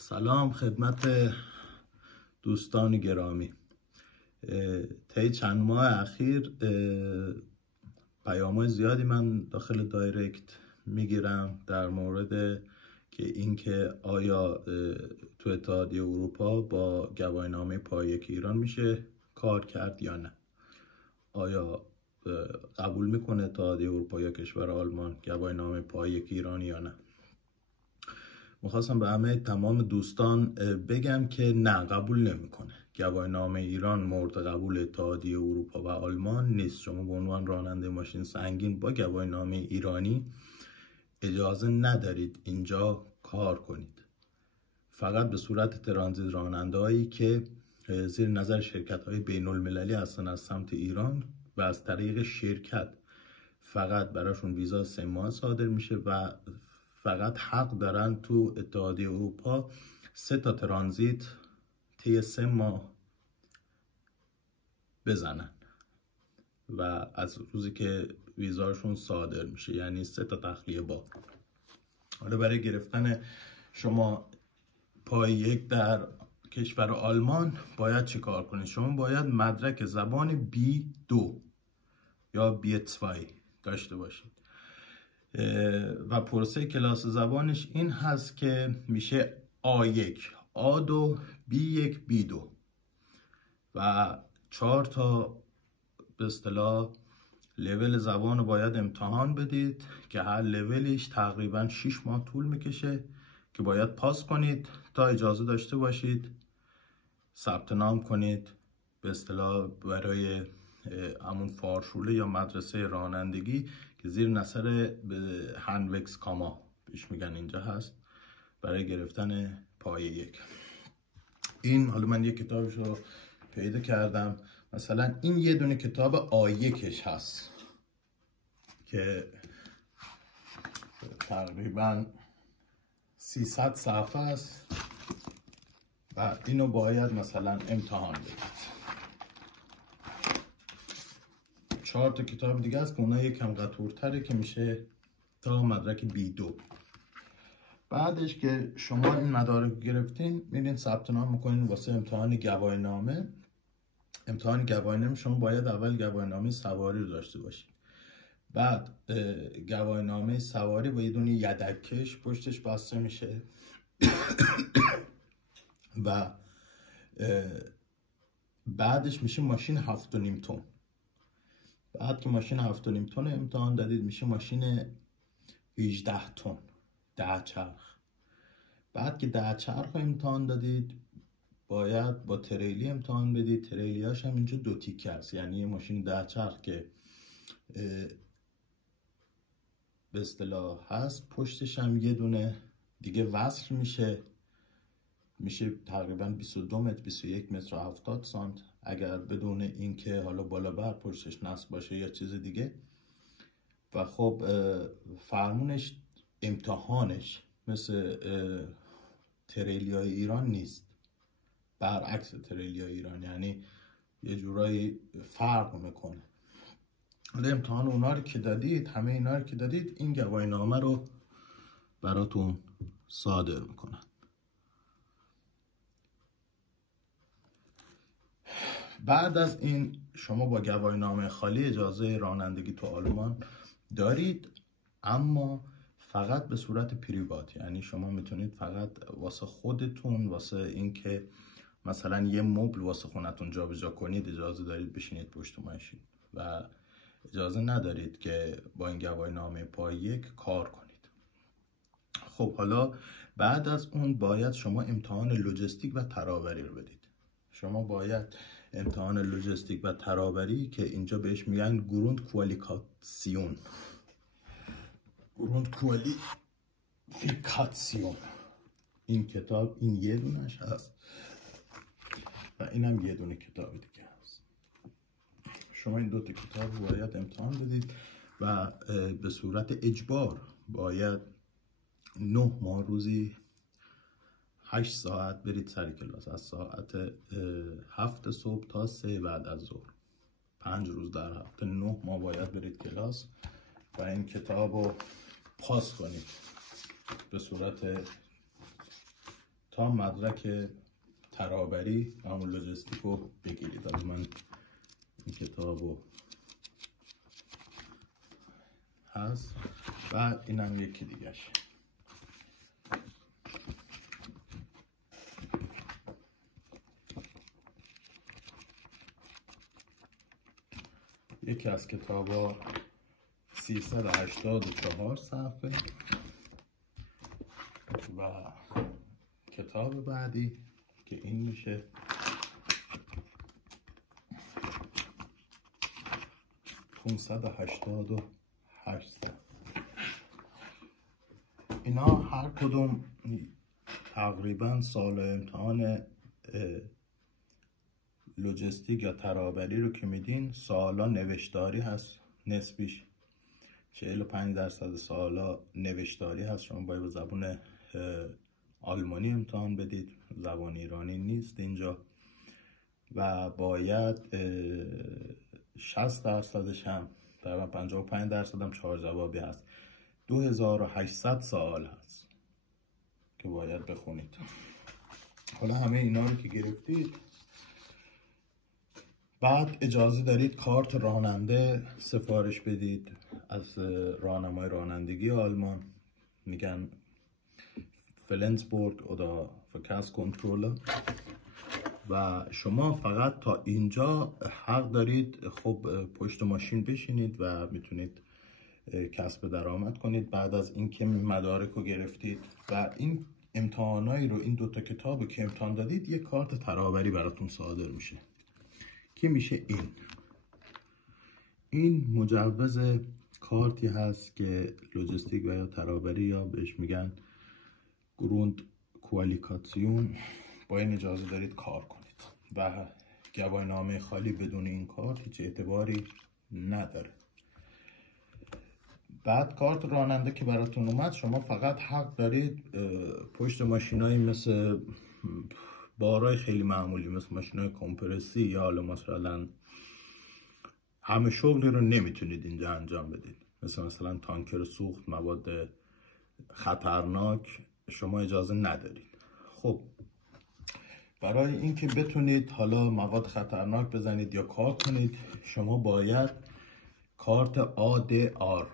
سلام خدمت دوستان گرامی. طی چند ماه اخیر پیام‌های زیادی من داخل دایرکت میگیرم در مورد اینکه آیا تو اتحادیه اروپا با گواهینامه پایه ایران میشه کار کرد یا نه. آیا قبول میکنه اتحادیه اروپا یا کشور آلمان گواهینامه پایه ایران یا نه. میخواستم به همه تمام دوستان بگم که نه، قبول نمیکنه. گواهینامه ایران مورد قبول اتحادیه اروپا و آلمان نیست. شما به عنوان راننده ماشین سنگین با گواهینامه ایرانی اجازه ندارید اینجا کار کنید. فقط به صورت ترانزیت راننده‌هایی که زیر نظر شرکت‌های بین‌المللی هستن از سمت ایران و از طریق شرکت فقط براشون ویزا 3 ماه صادر میشه و فقط حق دارن تو اتحادیه اروپا 3 تا ترانزیت طی 3 ماه بزنن و از روزی که ویزاشون صادر میشه، یعنی 3 تا تخلیه بار. حالا برای گرفتن شما پای 1 در کشور آلمان باید چه کار کنید؟ شما باید مدرک زبان B2 یا B2 داشته باشید و پروسه کلاس زبانش این هست که میشه A1 A2 B1 B2 و 4 تا به اصطلاح لول زبان رو باید امتحان بدید که هر لولش تقریبا 6 ماه طول میکشه که باید پاس کنید تا اجازه داشته باشید ثبت نام کنید به اصطلاح برای همون فارشوله یا مدرسه رانندگی که زیر نظر هندوکس کاما بهش میگن اینجا هست، برای گرفتن پایه 1. این حالا من یک کتابش رو پیدا کردم، مثلا این یه دونه کتاب A1ش هست که تقریبا 300 صفحه است و اینو باید مثلا امتحان بدید. 4 تا کتاب دیگه است که اونها یکم قطورتره که میشه تا مدرک B2. بعدش که شما این مدارک گرفتین میرین ثبت نام میکنین واسه امتحان گواهینامه. امتحان گواهینامه شما باید اول گواهینامه سواری رو داشته باشید، بعد گواهینامه سواری با یه دونه یدک‌کش پشتش بسته میشه و بعدش میشه ماشین 7.5 تن. بعد که ماشین 7.5 تن امتحان دادید میشه ماشین 18 تن 10 چرخ. بعد که 10 چرخ امتحان دادید باید با تریلی امتحان بدید. تریلیاش هم اینجا 2 تیکه است، یعنی یه ماشین 10 چرخ که به اصطلاح هست پشتش هم یه دونه دیگه وصل میشه تقریبا 22 متر 21 متر و 70 سانت اگر بدون اینکه حالا بالا بر پشتش نصب باشه یا چیز دیگه. و خب فرمونش امتحانش مثل تریلیای ایران نیست، برعکس تریلیای ایران، یعنی یه جورایی فرق میکنه. حالا امتحان اونا رو که دادید، همه اینا رو که دادید، این گواهینامه رو براتون صادر میکنن. بعد از این شما با گواهینامه خالی اجازه رانندگی تو آلمان دارید، اما فقط به صورت پریوات. یعنی شما میتونید فقط واسه خودتون، واسه اینکه مثلا یه مبل واسه خونتون جابجا کنید اجازه دارید بشینید پشت ماشین و اجازه ندارید که با این گواهینامه پای 1 کار کنید. خب حالا بعد از اون باید شما امتحان لوجستیک و ترابری رو بدید. شما باید امتحان لوجستیک و ترابری که اینجا بهش میگن گروند کوالیفیکاسیون این کتاب این یه دونش هست و اینم یه دونه کتاب دیگه هست. شما این 2 تا کتاب رو باید امتحان بدید و به صورت اجبار باید 9 ماه روزی 8 ساعت برید سر کلاس، از ساعت 7 صبح تا 3 بعد از ظهر، 5 روز در هفته 9 ماه باید برید کلاس و این کتاب رو پاس کنید به صورت تا مدرک ترابری و همون لوجستیک رو بگیرید. از من این کتاب رو هست و این هم یکی دیگهش. یکی از کتاب ها 384 صفحه و کتاب بعدی که این میشه 588 صفحه. اینا هر کدوم تقریبا سال امتحان لوجستیک یا ترابری رو که میدین سوالا نوشتاری هست، نسبیش 45% سوالا نوشتاری هست. شما باید به زبان آلمانی امتحان بدید، زبان ایرانی نیست اینجا، و باید 60% هم تقریبا 55% هم 4 جوابی هست. 2800 سوال هست که باید بخونید. حالا همه اینا رو که گرفتید، بعد اجازه دارید کارت راننده سفارش بدید از راهنمای رانندگی آلمان، میگن فلنسبورگ oder Verkehrskontrolle، و شما فقط تا اینجا حق دارید خب پشت ماشین بشینید و میتونید کسب درآمد کنید بعد از اینکه مدارک رو گرفتید. و این امتحانایی رو، این دوتا کتاب که امتحان دادید، یه کارت ترابری براتون صادر میشه که میشه این مجوز کارتی هست که لوجستیک و یا ترابری یا بهش میگن گروند کوالیکاسیون، با این اجازه دارید کار کنید و گواهینامه خالی بدون این کارت هیچ اعتباری نداره. بعد کارت راننده که براتون اومد، شما فقط حق دارید پشت ماشینایی مثل بارای خیلی معمولی، مثل ماشینای کمپرسی یا حالا مثلا همه شغلی رو نمیتونید اینجا انجام بدید، مثلا تانکر سوخت، مواد خطرناک شما اجازه ندارید. خب برای اینکه بتونید حالا مواد خطرناک بزنید یا کار کنید، شما باید کارت ADR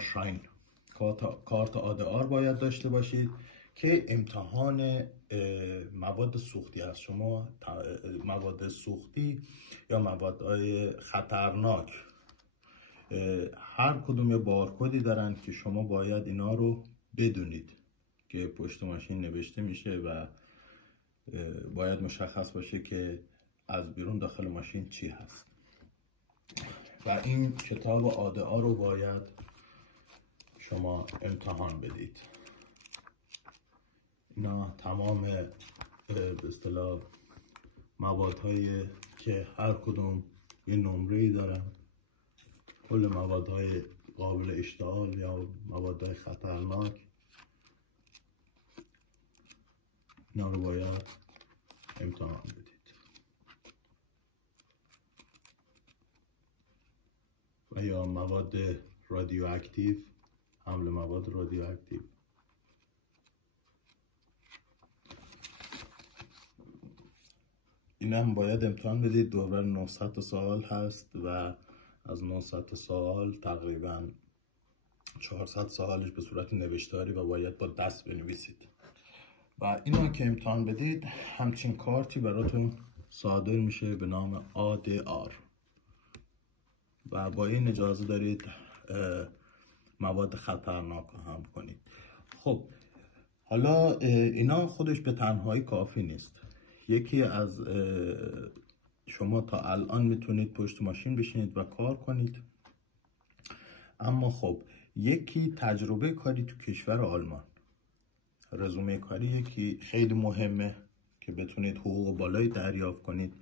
شاین، کارت ADR باید داشته باشید که امتحان مواد سوختی هست. شما مواد سوختی یا مواد خطرناک هر کدوم یه بارکدی دارن که شما باید اینا رو بدونید که پشت ماشین نوشته میشه و باید مشخص باشه که از بیرون داخل ماشین چی هست. و این کتاب ADR رو باید شما امتحان بدید. اینا تمام به اصطلاح موادهایی که هر کدوم یه نمره‌ای دارن، کل موادهای قابل اشتعال یا موادهای خطرناک، اینا رو باید امتحان بدید. و یا مواد رادیواکتیو، حمل مواد رادیواکتیو. این هم باید امتحان بدید. دور 900 سوال هست و از 900 سوال تقریبا 400 سوالش به صورت نوشتاری و باید با دست بنویسید. و اینا که امتحان بدید، همچین کارتی براتون صادر میشه به نام ADR و با این اجازه دارید مواد خطرناک رو هم کنید. خب حالا اینا خودش به تنهایی کافی نیست. یکی از شما تا الان میتونید پشت ماشین بشینید و کار کنید، اما خب یکی تجربه کاری تو کشور آلمان، رزومه کاری یکی خیلی مهمه که بتونید حقوق بالایی دریافت کنید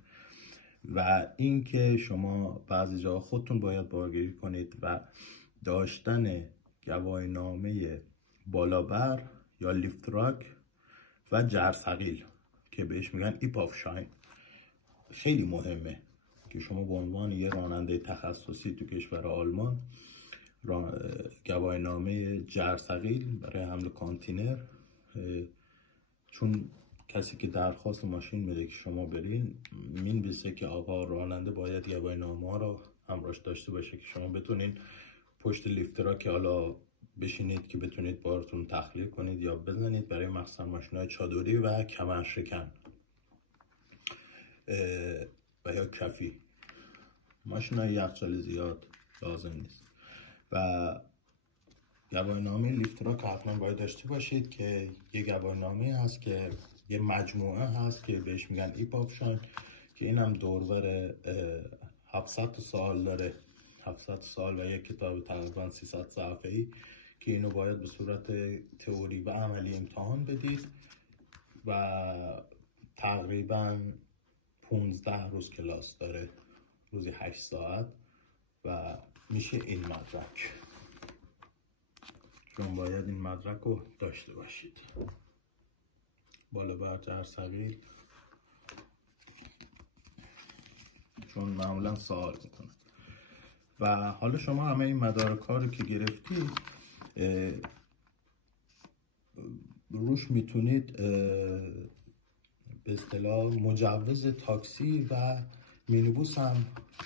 و اینکه شما بعضی جا خودتون باید بارگیری کنید و داشتن گواهینامه بالابر یا لیفتراک و جرثقیل که بهش میگن ایپافشاین خیلی مهمه که شما به عنوان یه راننده تخصصی تو کشور آلمان گواهینامه جرثقیل برای حمل کانتینر چون کسی که درخواست ماشین میده که شما برین مینویسه که آقا راننده باید گواهینامه رو همراهش داشته باشه که شما بتونین پشت لیفترها که حالا بشینید که بتونید بارتون تخلیه کنید یا بزنید، برای مخصوصا ماشین‌های چادری و کمرشکن و یا کفی. ماشین‌های یخچال زیاد لازم نیست. و گواهینامه لیفترها که حتما باید داشته باشید که یه گواهینامه هست که یه مجموعه هست که بهش میگن ایپافشان که اینم دوربر 700 سال داره، 700 سال و یک کتاب تقریبا 300 صفحه‌ای که اینو باید به صورت تئوری و عملی امتحان بدید و تقریبا 15 روز کلاس داره، روزی 8 ساعت و میشه این مدرک. شما باید این مدرک رو داشته باشید. بالا بر جهر ثقیل، چون معمولا سوال میکنن. و حالا شما همه این مدارک‌ها رو که گرفتید روش میتونید به اصطلاح مجوز تاکسی و مینیبوس هم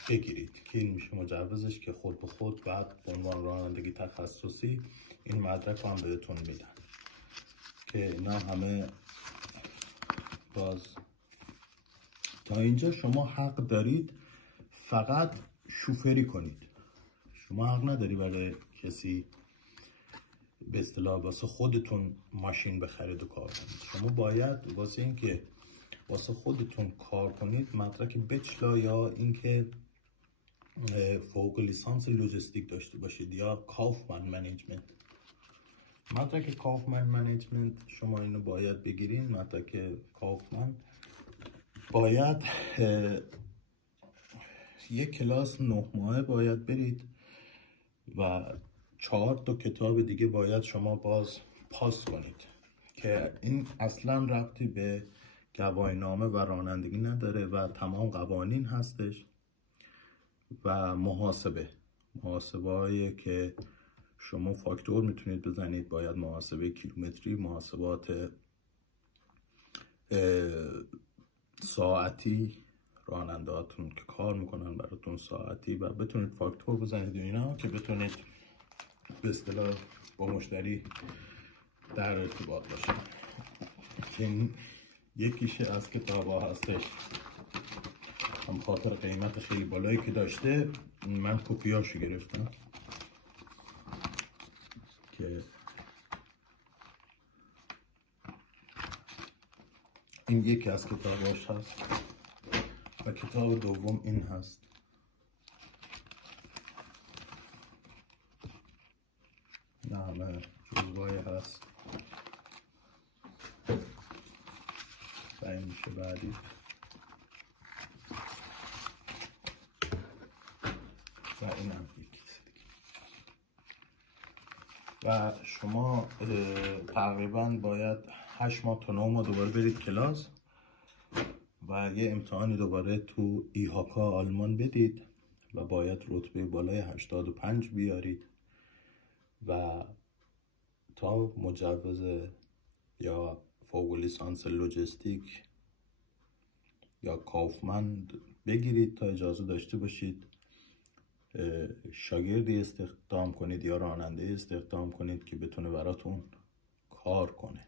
بگیرید که این میشه مجوزش که خود به خود بعد به عنوان رانندگی تخصصی این مدرک هم بهتون میدن که اینا همه. باز تا اینجا شما حق دارید فقط شوفری کنید. شما حق نداری برای کسی به اصطلاح واسه خودتون ماشین بخرید و کار کنید. شما باید واسه اینکه واسه خودتون کار کنید مدرک بچلا یا اینکه فوق لیسانس لوجستیک داشته باشید یا کافمن منیجمنت. مدرک کافمن منیجمنت شما اینو باید بگیرین. مدرک کافمن باید یک کلاس 9 ماهه باید برید و 4 کتاب دیگه باید شما باز پاس کنید که این اصلا ربطی به گواهینامه و رانندگی نداره و تمام قوانین هستش. و محاسبه هایی که شما فاکتور میتونید بزنید، باید محاسبه کیلومتری، محاسبات ساعتی، راننده هاتون که کار میکنن براتون ساعتی و بتونید فاکتور بزنید اینا که بتونید به اصطلاح با مشتری در ارتباط باشید. این یکیشه از کتاب ها هستش، هم خاطر قیمت خیلی بالایی که داشته من کپیاشو گرفتم که این یکی از کتاباش هست و کتاب دوم این هست. نه همه جزوهای هست و این میشه بعدی. و این هم یکی و شما تقریبا باید 8 ماه تا 9 ماه دوباره برید کلاس و یه امتحانی دوباره تو ایهاکا آلمان بدید و باید رتبه بالای 85 بیارید و تا مجوز یا فوق لیسانس لوجستیک یا کافمن بگیرید تا اجازه داشته باشید شاگردی استخدام کنید یا راننده استخدام کنید که بتونه براتون کار کنه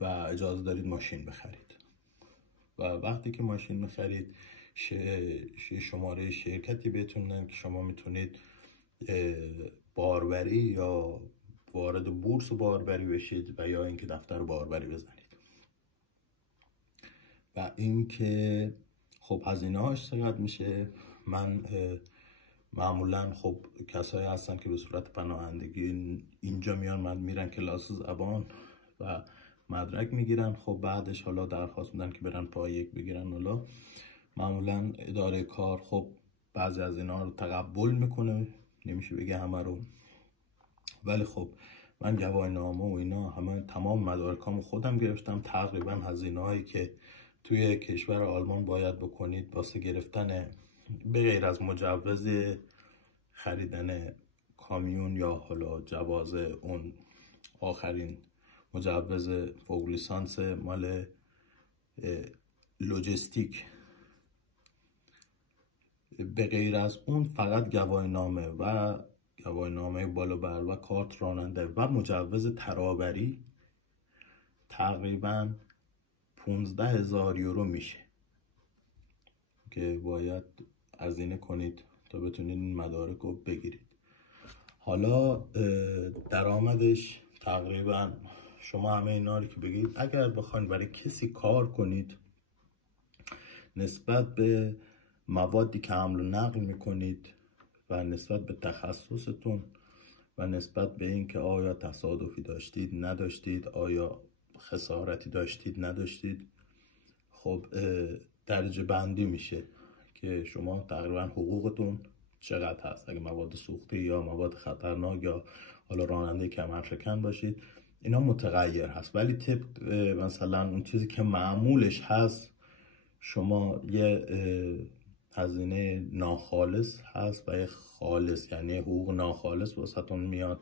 و اجازه دارید ماشین بخرید. و وقتی که ماشین میخرید شماره شرکتی بهتون میدن که شما میتونید باربری یا وارد بورس باربری بشید و یا اینکه دفتر باربری بزنید. و اینکه خب هزینه هاش چقدر میشه. من معمولا خب کسایی هستن که به صورت پناهندگی اینجا میان، من میرن کلاس زبان و مدرک میگیرن. خب بعدش حالا درخواست میدن که برن پای یک بگیرن. حالا معمولا اداره کار خب بعضی از اینا رو تقبل میکنه، نمیشه بگه همه رو، ولی خب من گواهینامه و اینا همه تمام مدارکامو خودم گرفتم. تقریبا هزینه هایی که توی کشور آلمان باید بکنید واسه گرفتن به غیر از مجوز خریدن کامیون یا حالا جواز اون آخرین مجوز فوق لیسانس مال لوجستیک. به غیر از اون فقط گواهینامه و گواهینامه بالابر و کارت راننده و مجوز ترابری تقریبا 15,000 یورو میشه که باید هزینه کنید تا بتونید این مدارک رو بگیرید. حالا درآمدش تقریبا شما همه اینا رو که بگید، اگر بخواید برای کسی کار کنید نسبت به موادی که حمل و نقل میکنید و نسبت به تخصصتون و نسبت به اینکه آیا تصادفی داشتید نداشتید، آیا خسارتی داشتید نداشتید، خب درجه بندی میشه که شما تقریبا حقوقتون چقدر هست. اگه مواد سوختی یا مواد خطرناک یا حالا راننده کمرشکن باشید، اینا متغیر هست. ولی طبق مثلا اون چیزی که معمولش هست، شما یه هزینه ناخالص هست و یه خالص، یعنی حقوق ناخالص واسهتون میاد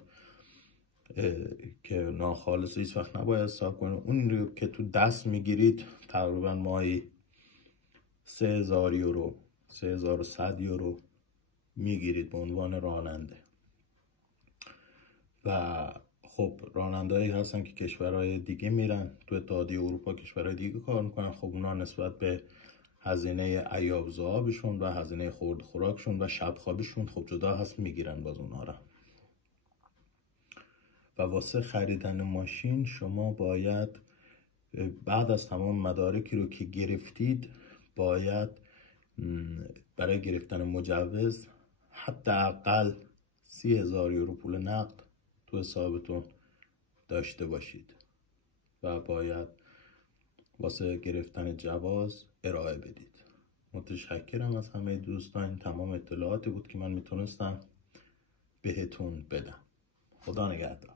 که ناخالص هیچ وقت نباید حساب کنید. اون رو که تو دست میگیرید تقریبا ماهی 3,000 یورو 3,100 یورو میگیرید به عنوان راننده. و خب رانندهایی هستن که کشورهای دیگه میرن تو اتحادیه اروپا، کشورهای دیگه کار میکنن. خب اونا نسبت به هزینه عیاب ذهابشون و هزینه خورد خوراکشون و شب خوابشون خب جدا هست، میگیرن باز اونها را. و واسه خریدن ماشین شما باید بعد از تمام مدارکی رو که گرفتید باید برای گرفتن مجوز حداقل 30,000 یورو پول نقد تو حسابتون داشته باشید و باید واسه گرفتن جواز ارائه بدید. متشکرم از همه دوستان. تمام اطلاعاتی بود که من میتونستم بهتون بدم. خدا نگهدار.